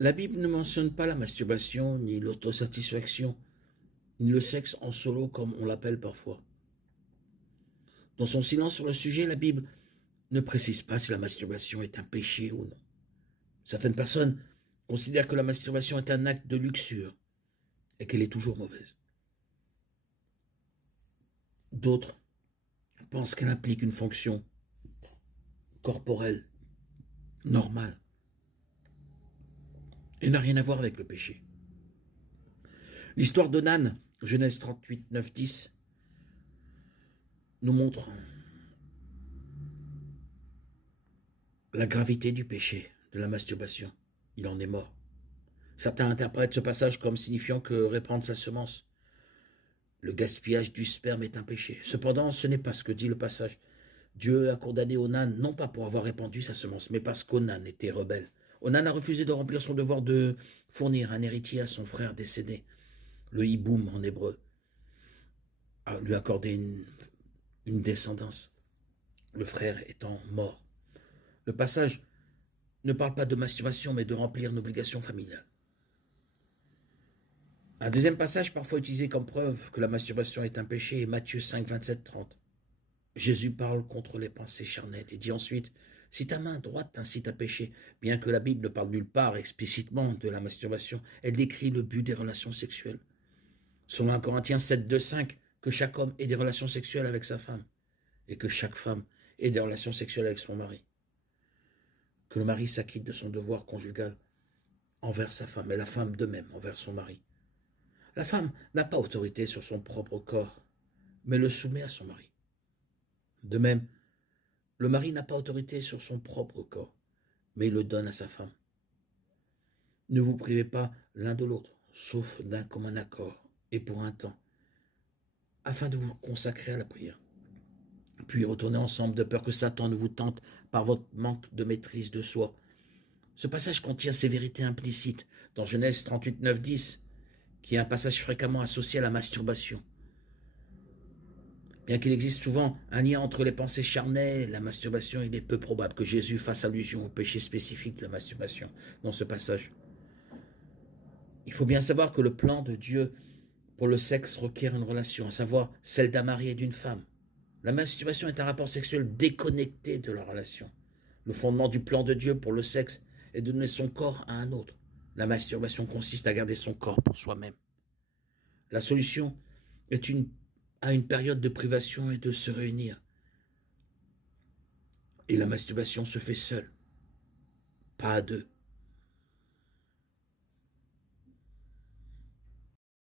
La Bible ne mentionne pas la masturbation, ni l'autosatisfaction, ni le sexe en solo comme on l'appelle parfois. Dans son silence sur le sujet, la Bible ne précise pas si la masturbation est un péché ou non. Certaines personnes considèrent que la masturbation est un acte de luxure et qu'elle est toujours mauvaise. D'autres pensent qu'elle implique une fonction corporelle normale et n'a rien à voir avec le péché. L'histoire d'Onan, Genèse 38, 9, 10, nous montre la gravité du péché, de la masturbation. Il en est mort. Certains interprètent ce passage comme signifiant que répandre sa semence, le gaspillage du sperme est un péché. Cependant, ce n'est pas ce que dit le passage. Dieu a condamné Onan non pas pour avoir répandu sa semence, mais parce qu'Onan était rebelle. Onan a refusé de remplir son devoir de fournir un héritier à son frère décédé. Le hiboum en hébreu a lui accordé une descendance, le frère étant mort. Le passage ne parle pas de masturbation, mais de remplir une obligation familiale. Un deuxième passage parfois utilisé comme preuve que la masturbation est un péché est Matthieu 5, 27, 30. Jésus parle contre les pensées charnelles et dit ensuite « Si ta main droite t'incite à pécher, bien que la Bible ne parle nulle part explicitement de la masturbation, elle décrit le but des relations sexuelles. Selon 1 Corinthiens 7, 2, 5, que chaque homme ait des relations sexuelles avec sa femme et que chaque femme ait des relations sexuelles avec son mari. Que le mari s'acquitte de son devoir conjugal envers sa femme et la femme de même envers son mari. La femme n'a pas autorité sur son propre corps, mais le soumet à son mari. De même, le mari n'a pas autorité sur son propre corps, mais il le donne à sa femme. Ne vous privez pas l'un de l'autre, sauf d'un commun accord, et pour un temps, afin de vous consacrer à la prière. Puis retournez ensemble de peur que Satan ne vous tente par votre manque de maîtrise de soi. Ce passage contient ces vérités implicites dans Genèse 38, 9, 10, qui est un passage fréquemment associé à la masturbation. Bien qu'il existe souvent un lien entre les pensées charnelles et la masturbation, il est peu probable que Jésus fasse allusion au péché spécifique de la masturbation dans ce passage. Il faut bien savoir que le plan de Dieu pour le sexe requiert une relation, à savoir celle d'un mari et d'une femme. La masturbation est un rapport sexuel déconnecté de la relation. Le fondement du plan de Dieu pour le sexe est de donner son corps à un autre. La masturbation consiste à garder son corps pour soi-même. La solution est à une période de privation et de se réunir. Et la masturbation se fait seule, pas à deux.